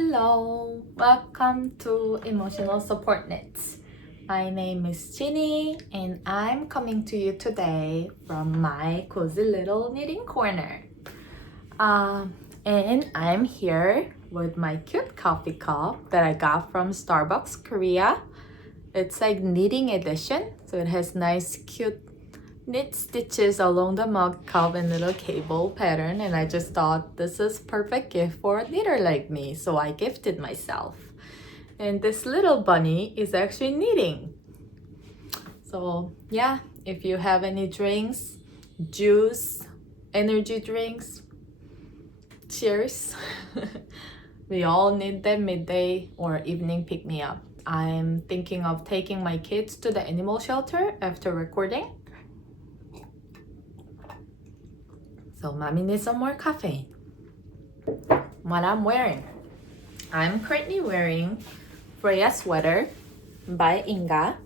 Hello, welcome to Emotional Support Knits. My name is Ginny and I'm coming to you today from my cozy little knitting corner. And I'm here with my cute coffee cup that I got from Starbucks Korea. It's like knitting edition, so it has nice cute knit stitches along the mug cup and little cable pattern, and I just thought this is perfect gift for a knitter like me, so I gifted myself. And this little bunny is actually knitting. So yeah, if you have any drinks, juice, energy drinks, cheers. We all need that midday or evening pick-me-up. I'm thinking of taking my kids to the animal shelter after recording. So mommy needs some more caffeine. What I'm wearing. I'm currently wearing Freyr Sweater by Ilha.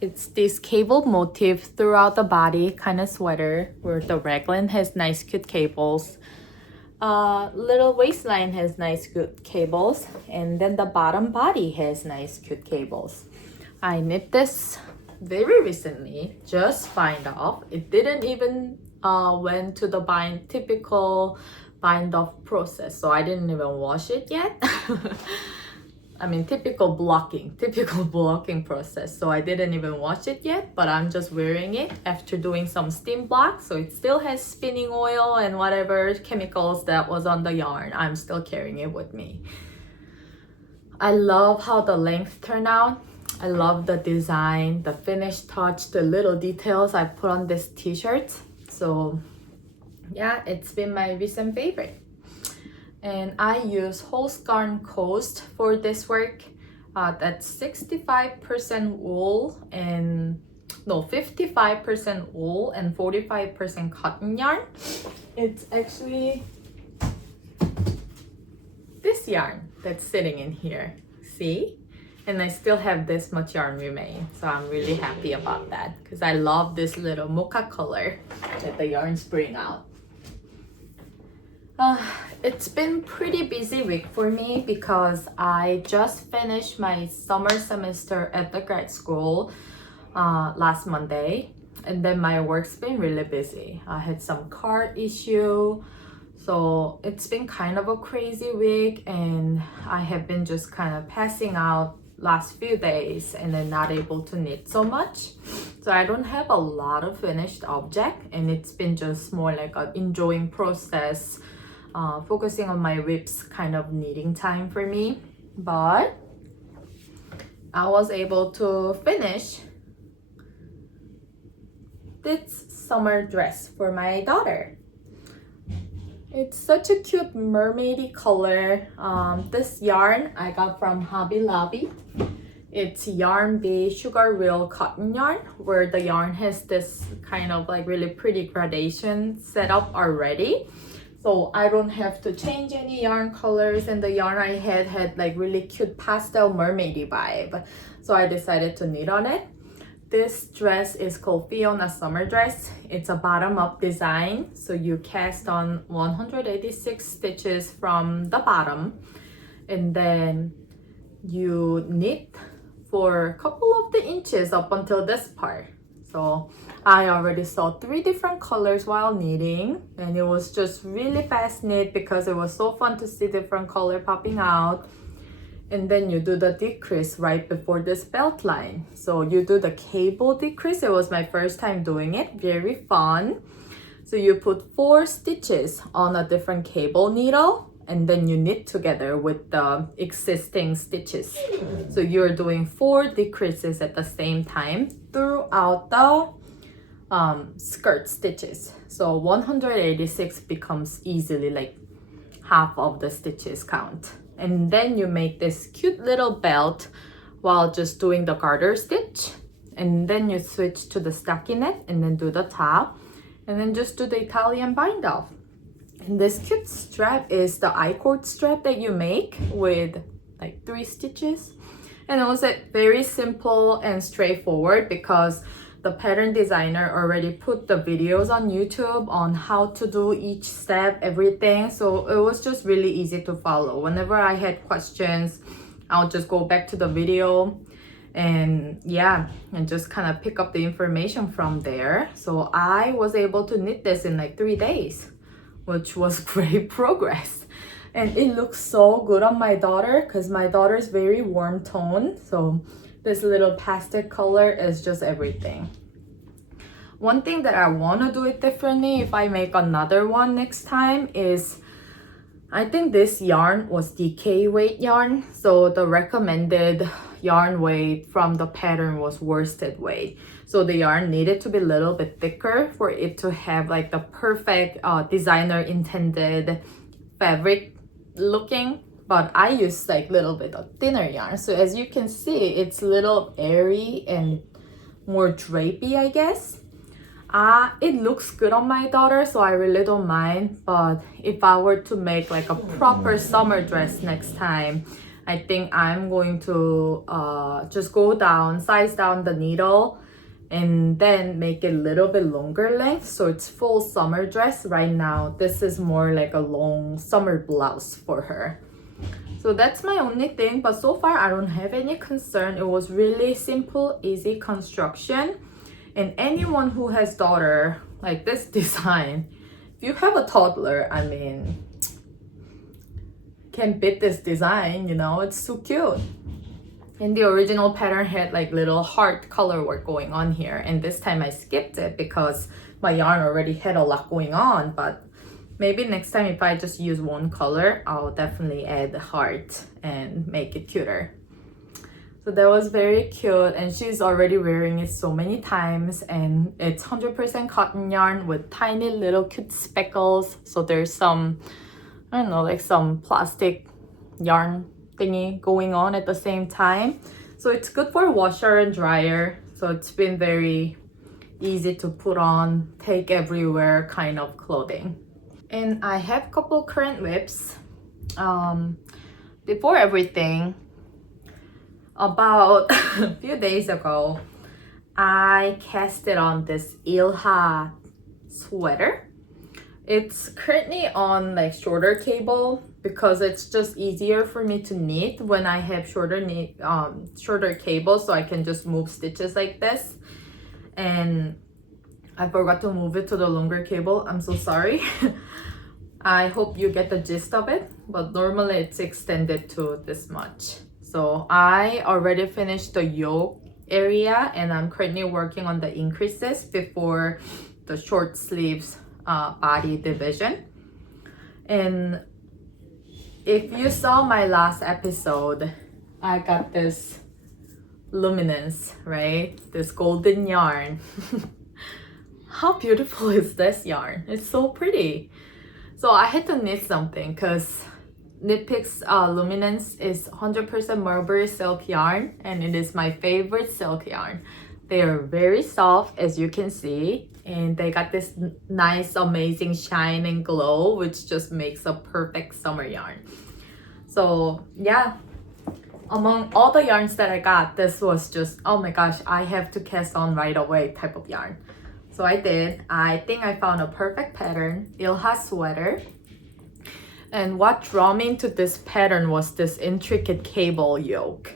It's this cable motif throughout the body kind of sweater where the raglan has nice cute cables. Little waistline has nice good cables, and then the bottom body has nice cute cables. I knit this very recently, just find off. It didn't even went to the typical bind off process, so I didn't even wash it yet. I mean typical blocking process, so I didn't even wash it yet, but I'm just wearing it after doing some steam block, so it still has spinning oil and whatever chemicals that was on the yarn. I'm still carrying it with me. I love how the length turned out. I love the design, the finished touch, the little details I put on this t-shirt. So yeah, it's been my recent favorite. And I use Holskarn Coast for this work. That's 65% wool and 55% wool and 45% cotton yarn. It's actually this yarn that's sitting in here. See? And I still have this much yarn remain, so I'm really happy about that because I love this little mocha color that the yarns bring out. It's been pretty busy week for me because I just finished my summer semester at the grad school last Monday, and then my work's been really busy. I had some car issue, so it's been kind of a crazy week, and I have been just kind of passing out last few days and then not able to knit so much, so I don't have a lot of finished object, and it's been just more like an enjoying process, focusing on my ribs kind of knitting time for me. But I was able to finish this summer dress for my daughter. It's such a cute mermaidy color. This yarn I got from Hobby Lobby. It's Yarn Bee Sugar Real Cotton Yarn, where the yarn has this kind of like really pretty gradation set up already. So I don't have to change any yarn colors, and the yarn I had like really cute pastel mermaidy vibe. So I decided to knit on it. This dress is called Fiona summer dress. It's a bottom-up design, so you cast on 186 stitches from the bottom, and then you knit for a couple of the inches up until this part. So I already saw 3 different colors while knitting, and it was just really fast knit because it was so fun to see different color popping out. And then you do the decrease right before this belt line. So you do the cable decrease. It was my first time doing it. Very fun. So you put 4 stitches on a different cable needle, and then you knit together with the existing stitches. So you're doing 4 decreases at the same time throughout the skirt stitches. So 186 becomes easily like half of the stitches count. And then you make this cute little belt while just doing the garter stitch, and then you switch to the stockinette and then do the top, and then just do the Italian bind off. And this cute strap is the I-cord strap that you make with like 3 stitches, and it was like very simple and straightforward because the pattern designer already put the videos on YouTube on how to do each step, everything. So it was just really easy to follow. Whenever I had questions, I'll just go back to the video and yeah, and just kind of pick up the information from there. So I was able to knit this in like 3 days, which was great progress. And it looks so good on my daughter because my daughter is very warm tone. So this little pastel color is just everything. One thing that I want to do it differently if I make another one next time is, I think this yarn was DK weight yarn. So the recommended yarn weight from the pattern was worsted weight. So the yarn needed to be a little bit thicker for it to have like the perfect designer intended fabric looking. But I used like a little bit of thinner yarn. So as you can see, it's a little airy and more drapey, I guess. It looks good on my daughter, so I really don't mind. But if I were to make like a proper summer dress next time, I think I'm going to just go down, size down the needle, and then make it a little bit longer length so it's full summer dress. Right now, this is more like a long summer blouse for her. So that's my only thing, but so far I don't have any concern. It was really simple, easy construction. And anyone who has daughter, like this design, if you have a toddler, I mean, can beat this design, you know, it's so cute. And the original pattern had like little heart color work going on here. And this time I skipped it because my yarn already had a lot going on. But maybe next time if I just use one color, I'll definitely add the heart and make it cuter. So that was very cute, and she's already wearing it so many times, and it's 100% cotton yarn with tiny little cute speckles. So there's some, I don't know, like some plastic yarn thingy going on at the same time. So it's good for washer and dryer. So it's been very easy to put on, take everywhere kind of clothing. And I have a couple current whips. Before everything, about a few days ago, I casted on this Ilha sweater. It's currently on like shorter cable because it's just easier for me to knit when I have shorter cable, so I can just move stitches like this. And I forgot to move it to the longer cable. I'm so sorry. I hope you get the gist of it, but normally it's extended to this much. So I already finished the yoke area, and I'm currently working on the increases before the short sleeves body division. And if you saw my last episode, I got this luminance, right? This golden yarn. How beautiful is this yarn? It's so pretty. So I had to knit something because Knit Picks Luminance is 100% Mulberry silk yarn, and it is my favorite silk yarn. They are very soft, as you can see, and they got this nice, amazing shine and glow, which just makes a perfect summer yarn. So yeah, among all the yarns that I got, this was just, oh my gosh, I have to cast on right away type of yarn. So I did. I think I found a perfect pattern, Ilha sweater. And what drew me into this pattern was this intricate cable yoke.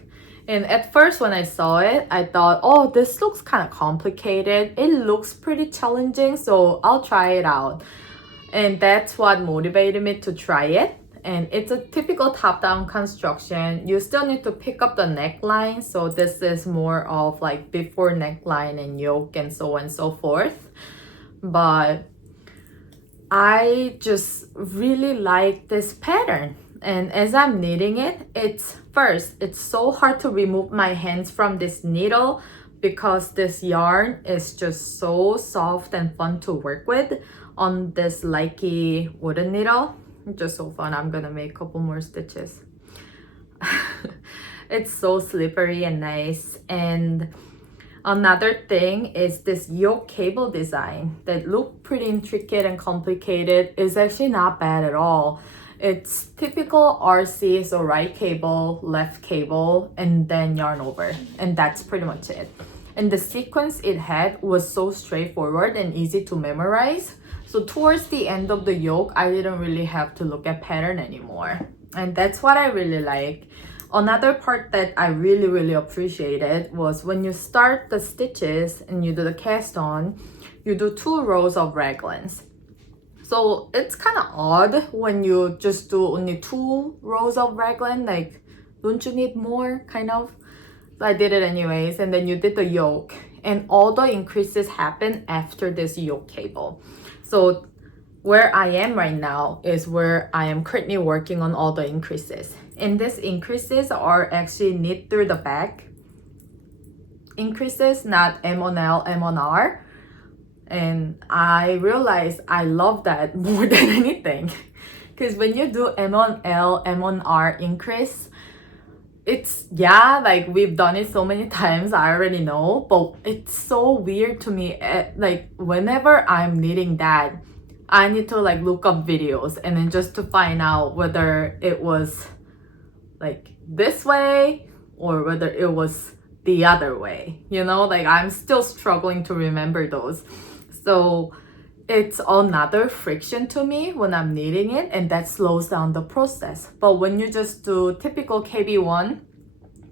And at first when I saw it, I thought, oh, this looks kind of complicated. It looks pretty challenging, so I'll try it out. And that's what motivated me to try it. And it's a typical top-down construction. You still need to pick up the neckline. So this is more of like before neckline and yoke and so on and so forth. But I just really like this pattern. And as I'm knitting it, it's so hard to remove my hands from this needle because this yarn is just so soft and fun to work with on this likey wooden needle. Just so fun. I'm gonna make a couple more stitches. It's so slippery and nice. And another thing is this yoke cable design that looked pretty intricate and complicated is actually not bad at all. It's typical RC, so right cable, left cable, and then yarn over. And that's pretty much it. and the sequence it had was so straightforward and easy to memorize. So towards the end of the yoke, I didn't really have to look at pattern anymore. And that's what I really like. Another part that I really appreciated was when you start the stitches and you do the cast on, you do 2 rows of raglans. So it's kind of odd when you just do only 2 rows of raglan, like, don't you need more, kind of? So I did it anyways, and then you did the yoke, and all the increases happen after this yoke cable. So where I am right now is where I am currently working on all the increases. And these increases are actually knit through the back increases, not M-on-L, M-on-R. And I realized I love that more than anything. Because when you do M-on-L, M-on-R increase, it's, yeah, like we've done it so many times, I already know, but it's so weird to me. Like whenever I'm knitting that, I need to like look up videos and then just to find out whether it was like this way or whether it was the other way, you know, like I'm still struggling to remember those. So it's another friction to me when I'm knitting it, and that slows down the process. But when you just do typical KB1,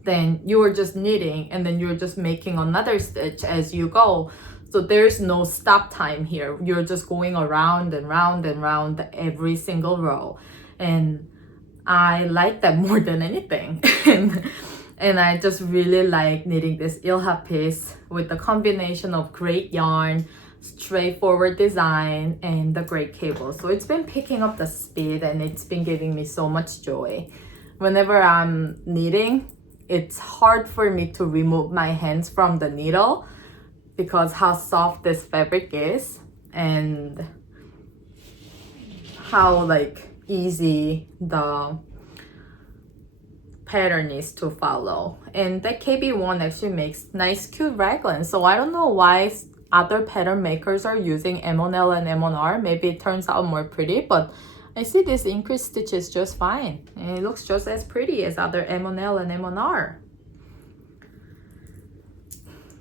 then you are just knitting and then you're just making another stitch as you go. So there's no stop time here. You're just going around and round and round every single row. And I like that more than anything. And I just really like knitting this Ilha piece with the combination of great yarn, straightforward design, and the great cable. So it's been picking up the speed and it's been giving me so much joy. Whenever I'm knitting, it's hard for me to remove my hands from the needle because how soft this fabric is and how like easy the pattern is to follow. And the KB1 actually makes nice cute raglans. So I don't know why other pattern makers are using M-on-L and M-on-R. Maybe it turns out more pretty, but I see this increased stitches just fine. And it looks just as pretty as other M-on-L and M-on-R.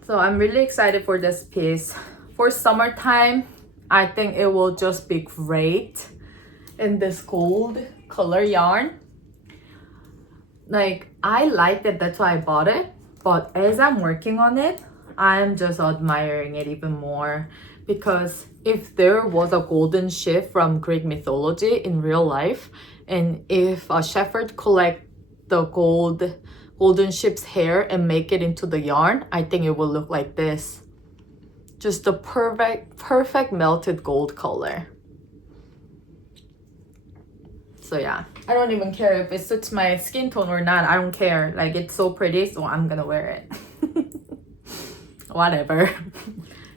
So I'm really excited for this piece. For summertime, I think it will just be great in this gold color yarn. Like, I like it, that's why I bought it. But as I'm working on it, I'm just admiring it even more. Because if there was a golden ship from Greek mythology in real life, and if a shepherd collect the golden ship's hair and make it into the yarn, I think it will look like this. Just the perfect melted gold color. So yeah, I don't even care if it suits my skin tone or not. I don't care. Like, it's so pretty, so I'm gonna wear it. Whatever.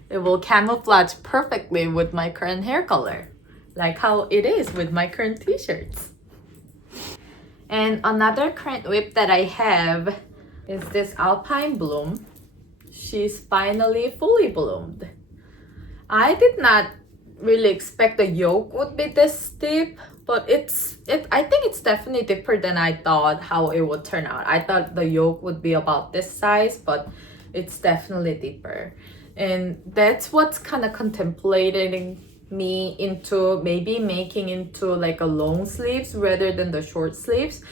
It will camouflage perfectly with my current hair color, like how it is with my current t-shirts. And another current whip that I have is this Alpine Bloom. She's finally fully bloomed. I did not really expect the yoke would be this steep, but I think it's definitely deeper than I thought how it would turn out. I thought the yoke would be about this size, but it's definitely deeper. And that's what's kind of contemplating me into maybe making into like a long sleeves rather than the short sleeves,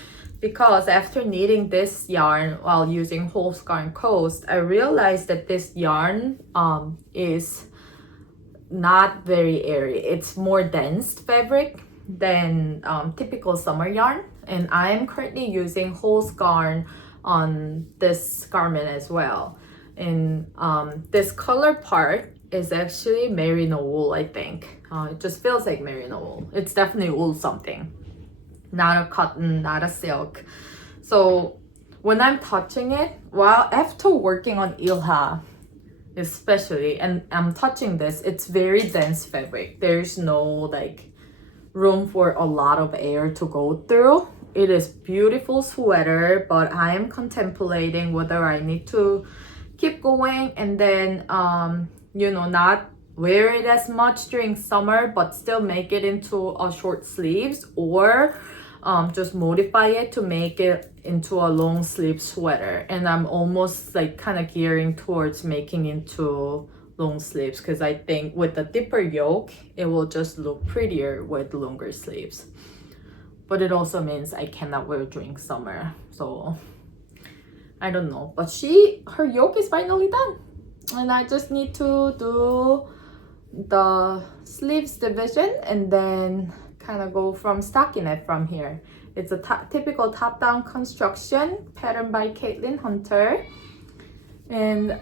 because after knitting this yarn while using whole scarf coast, I realized that this yarn is not very airy. It's more dense fabric than typical summer yarn, and I'm currently using whole scarf on this garment as well. And this color part is actually merino wool, I think. It just feels like merino wool. It's definitely wool something, not a cotton, not a silk. So when I'm touching it, while after working on Ilha especially, and I'm touching this, it's very dense fabric. There's no like room for a lot of air to go through. It is beautiful sweater, but I am contemplating whether I need to keep going and then you know, not wear it as much during summer but still make it into a short sleeves, or just modify it to make it into a long sleeve sweater. And I'm almost like kind of gearing towards making into long sleeves because I think with the deeper yoke, it will just look prettier with longer sleeves. But it also means I cannot wear during summer, so I don't know. But her yoke is finally done, and I just need to do the sleeves division and then kind of go from stockinette from here. It's a typical top-down construction pattern by Caitlin Hunter. And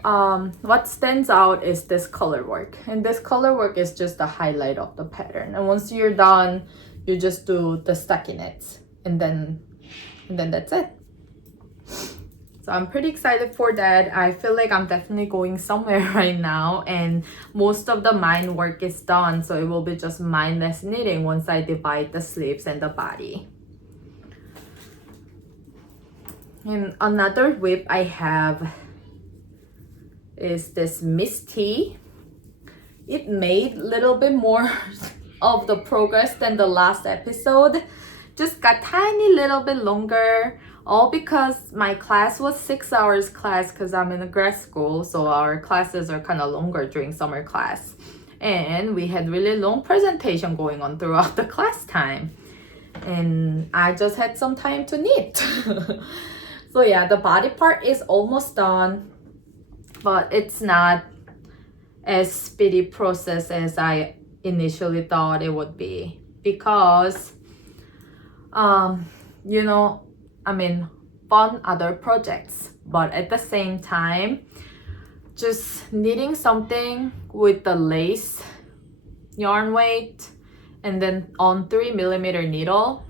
what stands out is this color work. And this color work is just the highlight of the pattern. And once you're done, you just do the stockinettes, and then that's it. So I'm pretty excited for that. I feel like I'm definitely going somewhere right now, and most of the mind work is done, so it will be just mindless knitting once I divide the sleeves and the body. And another whip I have is this Misty. It made a little bit more of the progress than the last episode. Just got tiny little bit longer, all because my class was 6 hours class because I'm in a grad school, so our classes are kind of longer during summer class. And we had really long presentation going on throughout the class time. And I just had some time to knit. So yeah, the body part is almost done, but it's not as speedy process as I initially thought it would be because you know, I mean, fun other projects, but at the same time just knitting something with the lace yarn weight and then on 3mm needle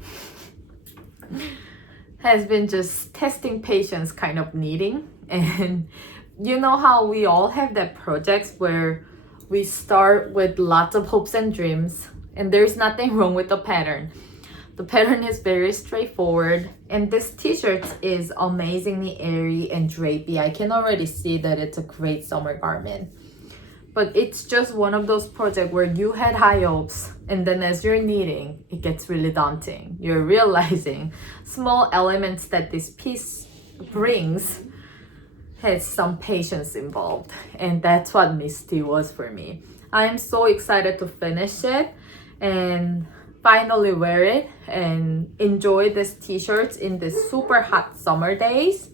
has been just testing patience kind of knitting. And you know how we all have that projects where we start with lots of hopes and dreams, and there's nothing wrong with the pattern. The pattern is very straightforward, and this t-shirt is amazingly airy and drapey. I can already see that it's a great summer garment. But it's just one of those projects where you had high hopes, and then as you're knitting, it gets really daunting. You're realizing small elements that this piece brings has some patience involved, and that's what Misty was for me. I'm so excited to finish it and finally wear it and enjoy this t-shirts in this super hot summer days.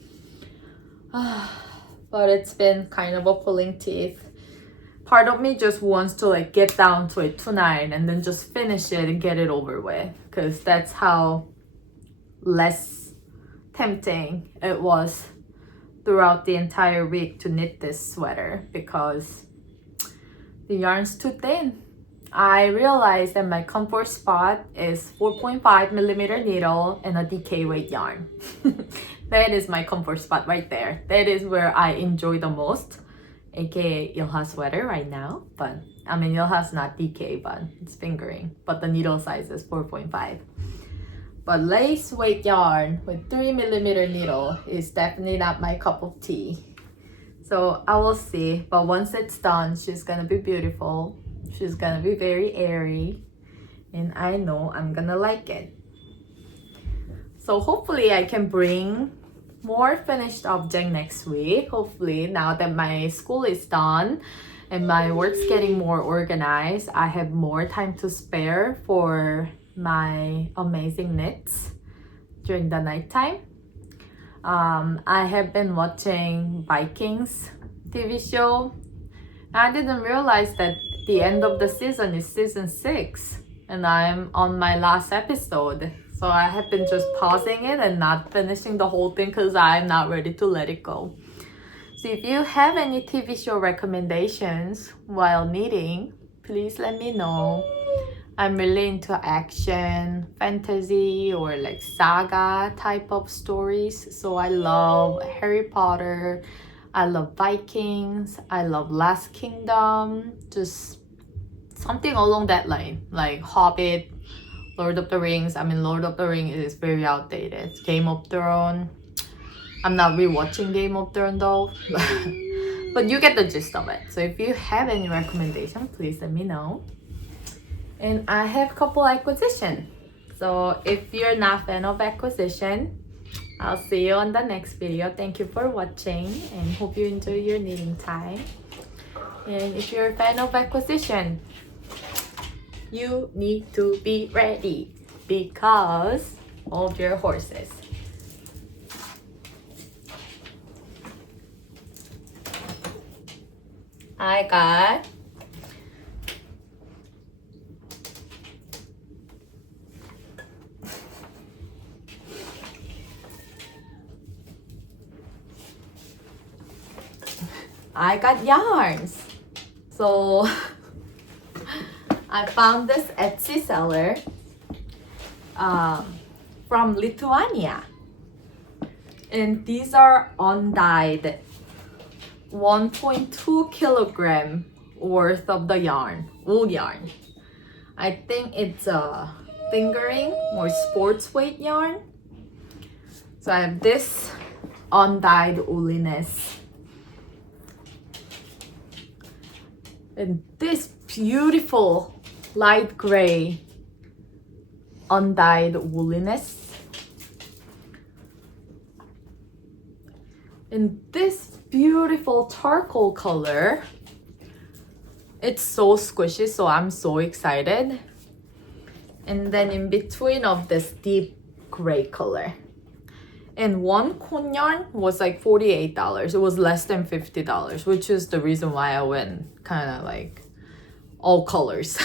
But it's been kind of a pulling teeth. Part of me just wants to like get down to it tonight and then just finish it and get it over with, because that's how less tempting it was throughout the entire week to knit this sweater because the yarn's too thin. I realized that my comfort spot is 4.5mm needle and a DK weight yarn. That is my comfort spot right there. That is where I enjoy the most, aka Ilha sweater right now. But I mean, Ilha's not DK, but it's fingering, but the needle size is 4.5. But lace weight yarn with 3mm needle is definitely not my cup of tea. So I will see, but once it's done, she's gonna be beautiful. She's gonna be very airy, and I know I'm gonna like it. So hopefully I can bring more finished object next week. Hopefully, now that my school is done and my work's getting more organized, I have more time to spare for my amazing knits during the nighttime. I have been watching Vikings TV show. I didn't realize that the end of the season is season 6 and I'm on my last episode. So I have been just pausing it and not finishing the whole thing because I'm not ready to let it go. So if you have any TV show recommendations while knitting, please let me know. I'm really into action, fantasy, or like saga type of stories. So I love Harry Potter, I love Vikings, I love Last Kingdom, just something along that line, like Hobbit, Lord of the Rings. I mean, Lord of the Rings is very outdated. Game of Thrones. I'm not rewatching Game of Thrones though. But you get the gist of it. So if you have any recommendation, please let me know. And I have a couple acquisitions. So if you're not fan of acquisition, I'll see you on the next video. Thank you for watching and hope you enjoy your knitting time. And if you're a fan of acquisition, you need to be ready because of your horses. I got yarns. So I found this Etsy seller from Lithuania, and these are undyed 1.2 kilogram worth of the yarn, wool yarn. I think it's a fingering or sports weight yarn. So I have this undyed wooliness and this beautiful light gray undyed wooliness and this beautiful charcoal color. It's so squishy, so I'm so excited. And then in between of this deep gray color. And one cone yarn was like $48. It was less than $50, which is the reason why I went kind of like all colors.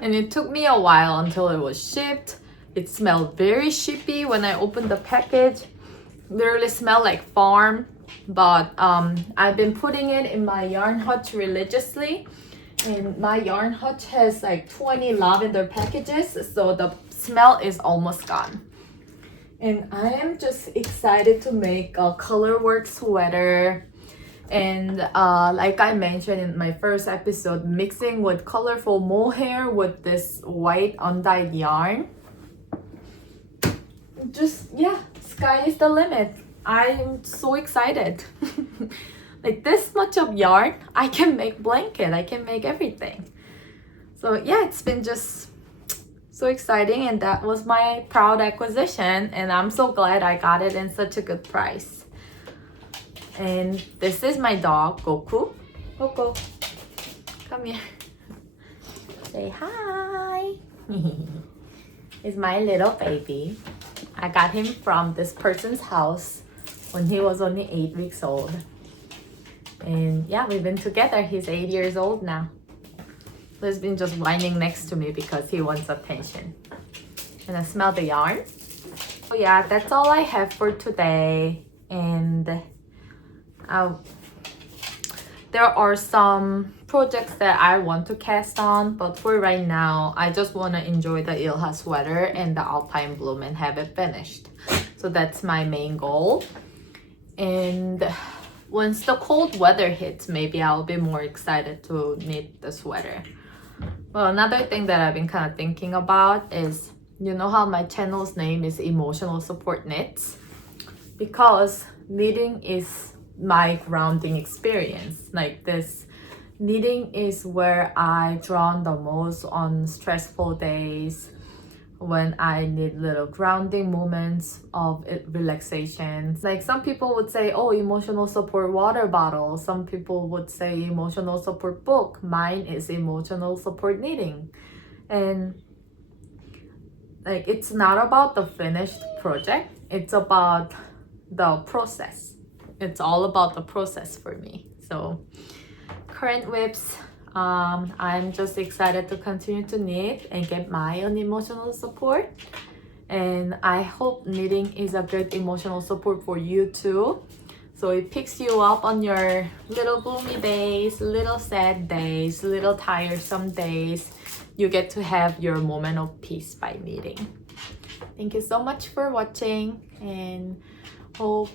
And it took me a while until it was shipped. It smelled very shippy when I opened the package. Literally smelled like farm. But I've been putting it in my yarn hutch religiously. And my yarn hutch has like 20 lavender packages, so the smell is almost gone. And I am just excited to make a colorwork sweater. And like I mentioned in my first episode, mixing with colorful mohair with this white undyed yarn. Just, yeah, sky is the limit. I'm so excited. Like this much of yarn, I can make blanket, I can make everything. So yeah, it's been just so exciting, and that was my proud acquisition, and I'm so glad I got it in such a good price. And this is my dog, Goku. Goku, come here. Say hi. He's my little baby. I got him from this person's house when he was only 8 weeks old. And yeah, we've been together. He's 8 years old now. He's been just whining next to me because he wants attention. And I smell the yarn. So yeah, that's all I have for today. And there are some projects that I want to cast on, but for right now, I just want to enjoy the Ilha sweater and the Alpine Bloom and have it finished. So that's my main goal. And once the cold weather hits, maybe I'll be more excited to knit the sweater. Well, another thing that I've been kind of thinking about is, you know how my channel's name is Emotionalsupportknits? Because knitting is my grounding experience. Like this, knitting is where I draw the most on stressful days, when I need little grounding moments of relaxation. Like some people would say, oh, emotional support water bottle. Some people would say emotional support book. Mine is emotional support knitting. And like, it's not about the finished project. It's about the process. It's all about the process for me. So current whips, I'm just excited to continue to knit and get my own emotional support. And I hope knitting is a good emotional support for you too. So it picks you up on your little gloomy days, little sad days, little tiresome days. You get to have your moment of peace by knitting. Thank you so much for watching, and hope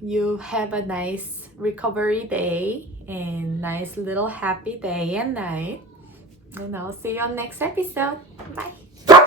you have a nice recovery day and nice little happy day and night. And I'll see you on next episode. Bye.